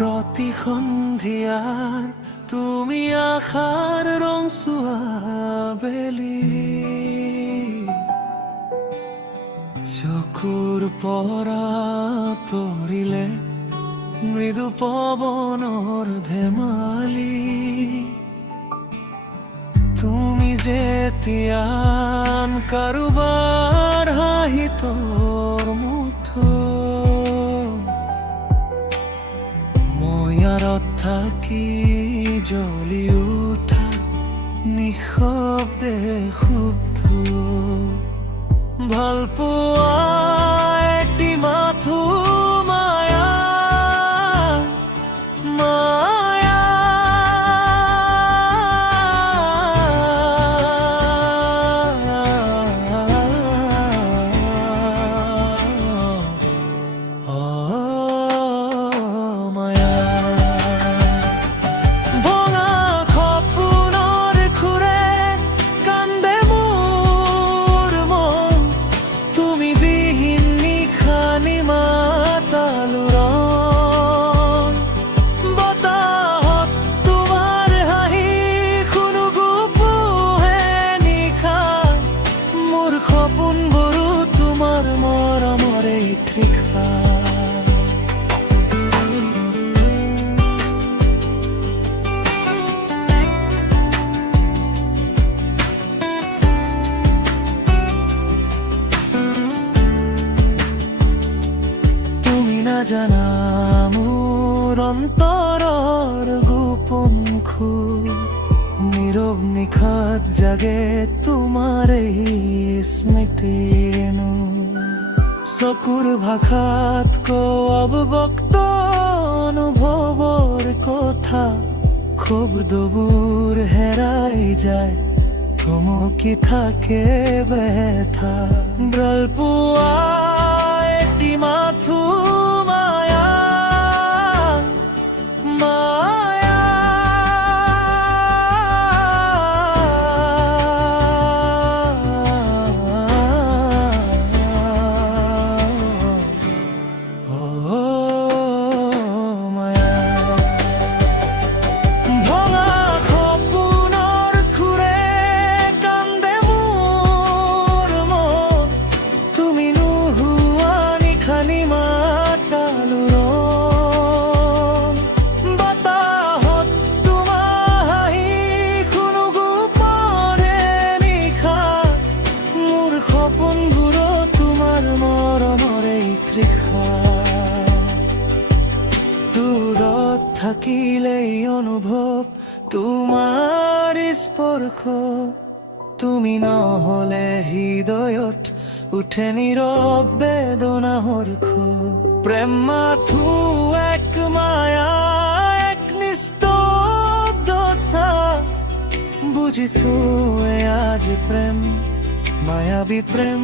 প্ৰতি সন্ধিয়াৰ তুমি আশাৰ ৰং চুৱাবেলি চকুৰ পৰা তৰিলে মৃদু পৱনৰ ধেমালি তুমি যেতিয়া কাৰোবাৰ হাঁহিতৰ মুঠো মই আঁৰত থাকি জ্বলি উঠা নিঃশব্দে ক্ষুব্ধ ভাল পোৱা এটি মাথো মায়া মায়া সপোনবোৰো তোমাৰ মৰমৰে তৃষা তুমি নাজানা মোৰ অন্তৰৰ গোপন খুব নীৰৱ নিশাত জাগে তোমাৰ এই স্মৃতিনো চকুৰ ভাষাত অৱ্যক্ত অনুভৱৰ কথা শব্দবোৰ হেৰাই যায় থমকি থাকে ব্যথা ভাল পোৱা এটি মাথো মায়া দূৰত থাকিলেই অনুভৱ তোমাৰ স্পৰ্শ তুমি নহলে হৃদয়ত উঠে নীৰৱ বেদনা হৰ্ষ প্ৰেম মাথো এক মায়া এক নিস্তব্ধতা বুজিছো আজ প্ৰেম মায়াবী প্ৰেম